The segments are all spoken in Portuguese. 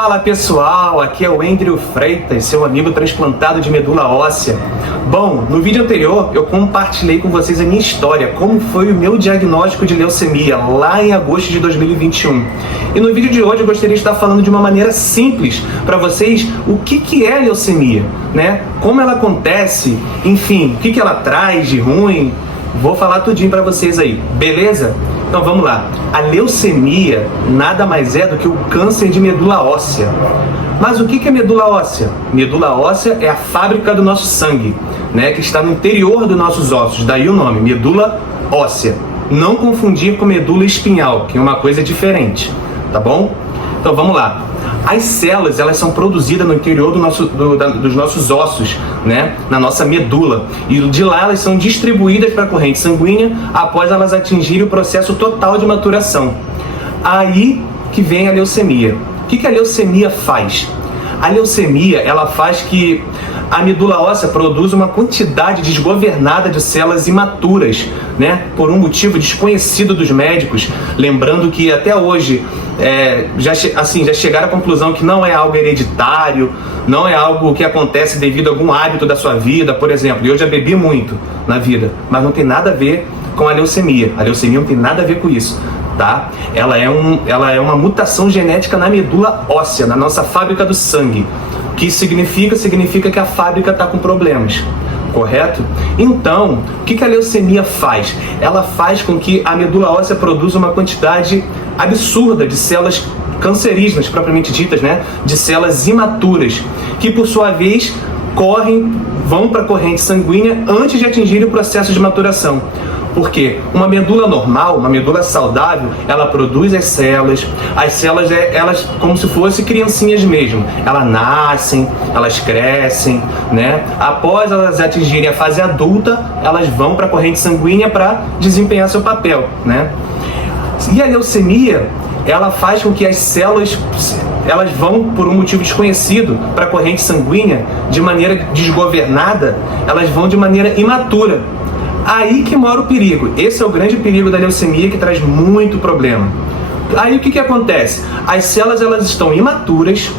Fala pessoal, aqui é o Andrew Freitas, seu amigo transplantado de medula óssea. Bom, no vídeo anterior eu compartilhei com vocês a minha história, como foi o meu diagnóstico de leucemia lá em agosto de 2021. E no vídeo de hoje eu gostaria de estar falando de uma maneira simples para vocês o que é a leucemia, né? Como ela acontece, enfim, o que ela traz de ruim. Vou falar tudinho para vocês aí, beleza? Então vamos lá. A leucemia nada mais é do que o câncer de medula óssea. Mas o que é medula óssea? Medula óssea é a fábrica do nosso sangue, né, que está no interior dos nossos ossos, daí o nome, medula óssea. Não confundir com medula espinhal, que é uma coisa diferente, tá bom? Então vamos lá. As células, elas são produzidas no interior dos nossos ossos, né? Na nossa medula. E de lá elas são distribuídas para a corrente sanguínea após elas atingirem o processo total de maturação. Aí que vem a leucemia. O que a leucemia faz? A leucemia, ela faz que a medula óssea produza uma quantidade desgovernada de células imaturas, né? Por um motivo desconhecido dos médicos. Lembrando que até hoje já chegaram à conclusão que não é algo hereditário, não é algo que acontece devido a algum hábito da sua vida. Por exemplo, eu já bebi muito na vida, mas não tem nada a ver com a leucemia. A leucemia não tem nada a ver com isso. Tá? Ela é uma mutação genética na medula óssea, na nossa fábrica do sangue. O que significa? Significa que a fábrica está com problemas, correto? Então, o que a leucemia faz? Ela faz com que a medula óssea produza uma quantidade absurda de células cancerígenas, propriamente ditas, né? De células imaturas, que por sua vez vão para a corrente sanguínea antes de atingir o processo de maturação. Porque uma medula normal, uma medula saudável, ela produz as células elas como se fossem criancinhas mesmo. Elas nascem, elas crescem, né? Após elas atingirem a fase adulta, elas vão para a corrente sanguínea para desempenhar seu papel, né? E a leucemia, ela faz com que as células elas vão, por um motivo desconhecido, para a corrente sanguínea de maneira desgovernada, elas vão de maneira imatura. Aí que mora o perigo. Esse é o grande perigo da leucemia, que traz muito problema. Aí o que acontece? As células elas estão imaturas,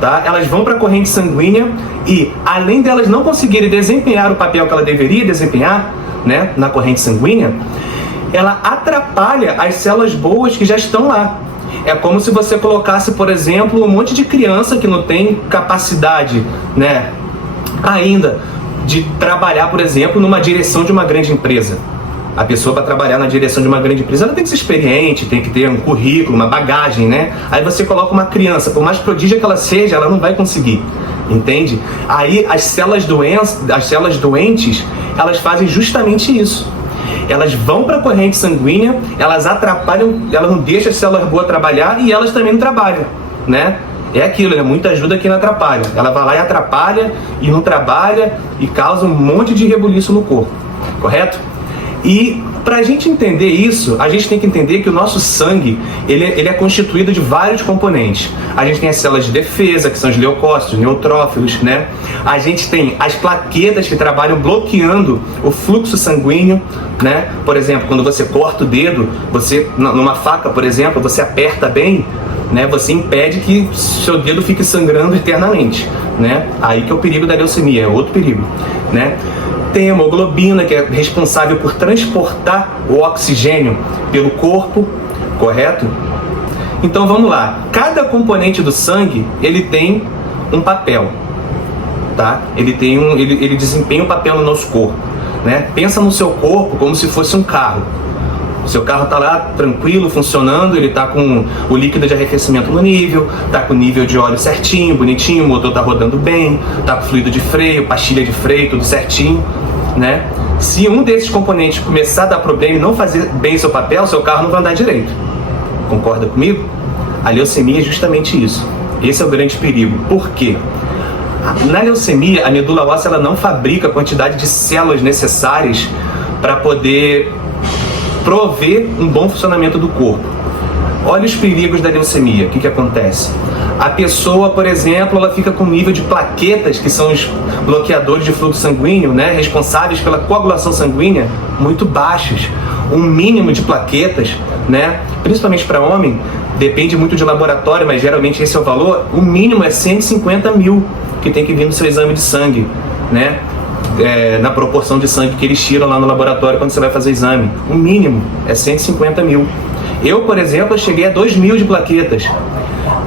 tá? Elas vão para a corrente sanguínea e, além delas não conseguirem desempenhar o papel que ela deveria desempenhar, né, na corrente sanguínea, ela atrapalha as células boas que já estão lá. É como se você colocasse, por exemplo, um monte de criança que não tem capacidade, né, ainda de trabalhar, por exemplo, numa direção de uma grande empresa. A pessoa, para trabalhar na direção de uma grande empresa, ela tem que ser experiente, tem que ter um currículo, uma bagagem, né? Aí você coloca uma criança, por mais prodígia que ela seja, ela não vai conseguir, entende? Aí as células doentes, elas fazem justamente isso. Elas vão para a corrente sanguínea, elas atrapalham, elas não deixam as células boas trabalhar e elas também não trabalham, né? É aquilo, né? Muita ajuda quem não atrapalha. Ela vai lá e atrapalha e não trabalha e causa um monte de rebuliço no corpo, correto? E para a gente entender isso, a gente tem que entender que o nosso sangue ele é constituído de vários componentes. A gente tem as células de defesa, que são os leucócitos, neutrófilos, né? A gente tem as plaquetas que trabalham bloqueando o fluxo sanguíneo, né? Por exemplo, quando você corta o dedo, você numa faca, por exemplo, você aperta bem, né, você impede que seu dedo fique sangrando eternamente, né? Aí que é o perigo da leucemia, é outro perigo, né? Tem a hemoglobina, que é responsável por transportar o oxigênio pelo corpo, correto? Então vamos lá. Cada componente do sangue, ele tem um papel, tá? Ele desempenha um papel no nosso corpo, né? Pensa no seu corpo como se fosse um carro. O seu carro está lá tranquilo, funcionando, ele está com o líquido de arrefecimento no nível, está com o nível de óleo certinho, bonitinho, o motor está rodando bem, está com fluido de freio, pastilha de freio, tudo certinho, né? Se um desses componentes começar a dar problema e não fazer bem seu papel, seu carro não vai andar direito. Concorda comigo? A leucemia é justamente isso. Esse é o grande perigo. Por quê? Na leucemia, a medula óssea ela não fabrica a quantidade de células necessárias para poder prover um bom funcionamento do corpo. Olha os perigos da leucemia. O que acontece? A pessoa, por exemplo, ela fica com nível de plaquetas, que são os bloqueadores de fluxo sanguíneo, né, responsáveis pela coagulação sanguínea, muito baixos. Um mínimo de plaquetas, né, principalmente para homem, depende muito de laboratório, mas geralmente esse é o valor. O mínimo é 150 mil que tem que vir no seu exame de sangue, né? Na proporção de sangue que eles tiram lá no laboratório quando você vai fazer exame. O mínimo é 150 mil. Eu, por exemplo, cheguei a 2 mil de plaquetas.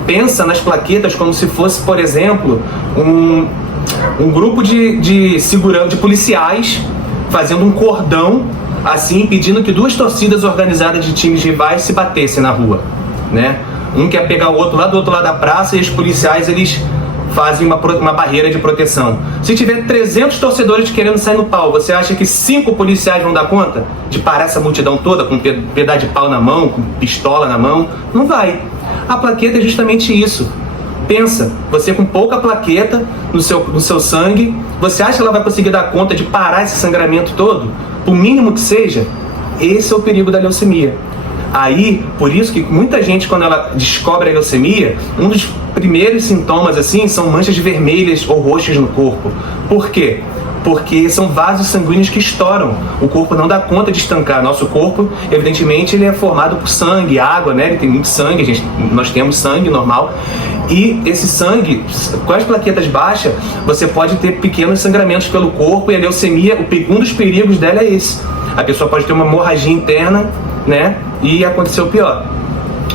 Pensa nas plaquetas como se fosse, por exemplo, um grupo de segurança, de policiais fazendo um cordão, assim, pedindo que 2 torcidas organizadas de times rivais se batessem na rua, né? Um quer pegar o outro lá do outro lado da praça e os policiais, eles fazem uma barreira de proteção. Se tiver 300 torcedores querendo sair no pau, você acha que 5 policiais vão dar conta de parar essa multidão toda com um pedaço de pau na mão, com pistola na mão? Não vai. A plaqueta é justamente isso. Pensa, você com pouca plaqueta no seu sangue, você acha que ela vai conseguir dar conta de parar esse sangramento todo? Por mínimo que seja? Esse é o perigo da leucemia. Aí, por isso que muita gente, quando ela descobre a leucemia, um dos primeiros sintomas, assim, são manchas vermelhas ou roxas no corpo. Por quê? Porque são vasos sanguíneos que estouram. O corpo não dá conta de estancar. Nosso corpo, evidentemente, ele é formado por sangue, água, né? Ele tem muito sangue, nós temos sangue normal. E esse sangue, com as plaquetas baixas, você pode ter pequenos sangramentos pelo corpo, e a leucemia, um dos perigos dela é esse. A pessoa pode ter uma hemorragia interna, né? E aconteceu o pior.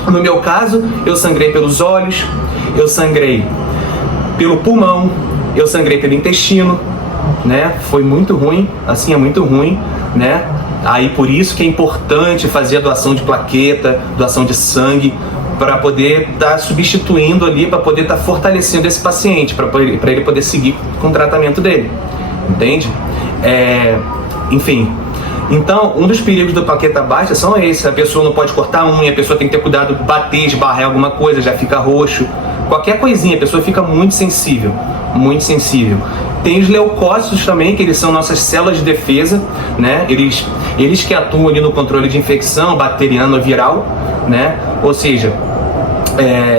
No meu caso, eu sangrei pelos olhos, eu sangrei pelo pulmão, eu sangrei pelo intestino, né? Foi muito ruim, assim, é muito ruim, né? Aí por isso que é importante fazer a doação de plaqueta, doação de sangue, para poder estar substituindo ali, para poder estar fortalecendo esse paciente, para ele poder seguir com o tratamento dele, entende? Enfim. Então, um dos perigos da plaqueta baixa são esses. A pessoa não pode cortar a unha, a pessoa tem que ter cuidado, bater, esbarrar em alguma coisa, já fica roxo. Qualquer coisinha, a pessoa fica muito sensível, muito sensível. Tem os leucócitos também, que eles são nossas células de defesa, né? Eles que atuam ali no controle de infecção bacteriana ou viral, né? Ou seja,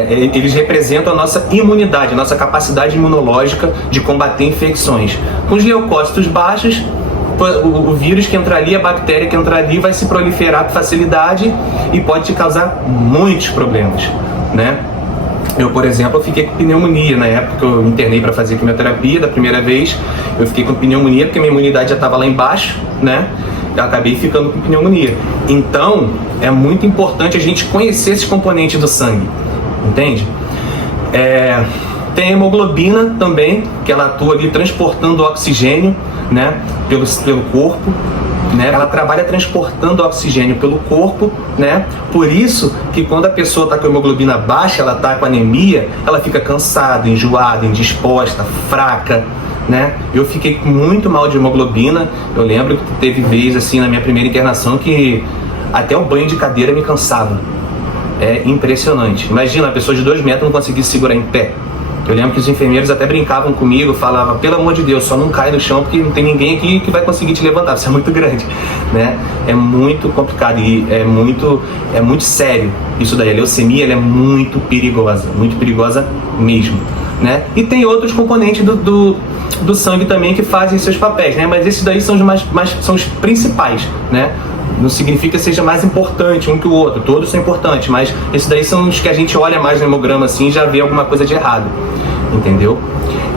eles representam a nossa imunidade, a nossa capacidade imunológica de combater infecções. Com os leucócitos baixos, o vírus que entra ali, a bactéria que entra ali vai se proliferar com facilidade e pode te causar muitos problemas, né? Eu, por exemplo, eu fiquei com pneumonia na época que eu internei para fazer quimioterapia da primeira vez. Eu fiquei com pneumonia porque minha imunidade já estava lá embaixo, né? Eu acabei ficando com pneumonia. Então, é muito importante a gente conhecer esses componentes do sangue, entende? Tem a hemoglobina também, que ela atua ali transportando oxigênio, né, pelo corpo, né? Ela trabalha transportando oxigênio pelo corpo, né? Por isso que quando a pessoa está com a hemoglobina baixa, ela está com anemia, ela fica cansada, enjoada, indisposta, fraca, né? Eu fiquei muito mal de hemoglobina. Eu lembro que teve vez assim na minha primeira internação que até o banho de cadeira me cansava. É impressionante. Imagina, a pessoa de 2 metros não conseguir se segurar em pé. Eu lembro que os enfermeiros até brincavam comigo, falavam, pelo amor de Deus, só não cai no chão porque não tem ninguém aqui que vai conseguir te levantar, você é muito grande, né? É muito complicado e é muito sério isso daí. A leucemia, ela é muito perigosa mesmo, né? E tem outros componentes do sangue também que fazem seus papéis, né? Mas esses daí são são os principais, né? Não significa que seja mais importante um que o outro, todos são importantes, mas esses daí são os que a gente olha mais no hemograma assim e já vê alguma coisa de errado, entendeu?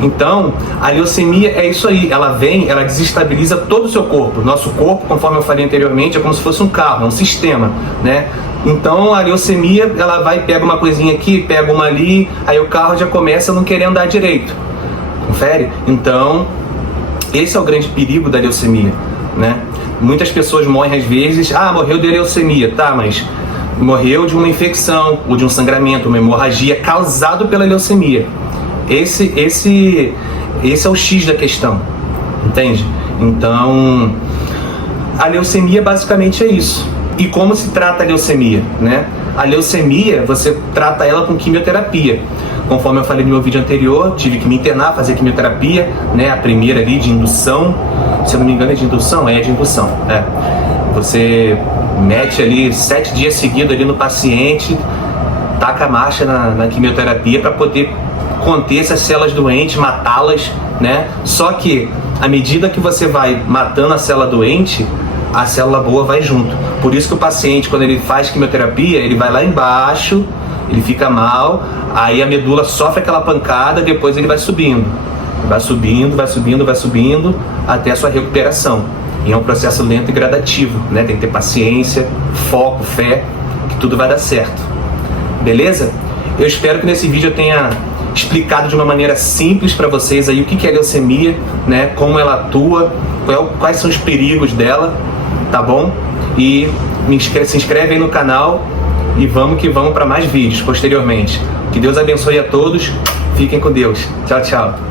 Então, a leucemia é isso aí, ela desestabiliza todo o seu corpo. Nosso corpo, conforme eu falei anteriormente, é como se fosse um carro, é um sistema, né? Então, a leucemia, ela pega uma coisinha aqui, pega uma ali, aí o carro já começa a não querer andar direito, confere? Então, esse é o grande perigo da leucemia, né? Muitas pessoas morrem às vezes, morreu de leucemia, tá, mas morreu de uma infecção ou de um sangramento, uma hemorragia causado pela leucemia. Esse é o X da questão, entende? Então, a leucemia basicamente é isso. E como se trata a leucemia, né? A leucemia, você trata ela com quimioterapia. Conforme eu falei no meu vídeo anterior, tive que me internar, fazer quimioterapia, né? A primeira ali de indução, se eu não me engano é de indução? É de indução, Você mete ali 7 dias seguidos ali no paciente, taca a marcha na quimioterapia para poder conter essas células doentes, matá-las, né? Só que à medida que você vai matando a célula doente, a célula boa vai junto. Por isso que o paciente, quando ele faz quimioterapia, ele vai lá embaixo, ele fica mal, aí a medula sofre aquela pancada, depois ele vai subindo. Vai subindo, vai subindo, vai subindo, até a sua recuperação. E é um processo lento e gradativo, né? Tem que ter paciência, foco, fé, que tudo vai dar certo. Beleza? Eu espero que nesse vídeo eu tenha explicado de uma maneira simples para vocês aí o que é leucemia, né? Como ela atua, quais são os perigos dela, tá bom? E se inscreve aí no canal e vamos que vamos para mais vídeos posteriormente. Que Deus abençoe a todos. Fiquem com Deus. Tchau, tchau.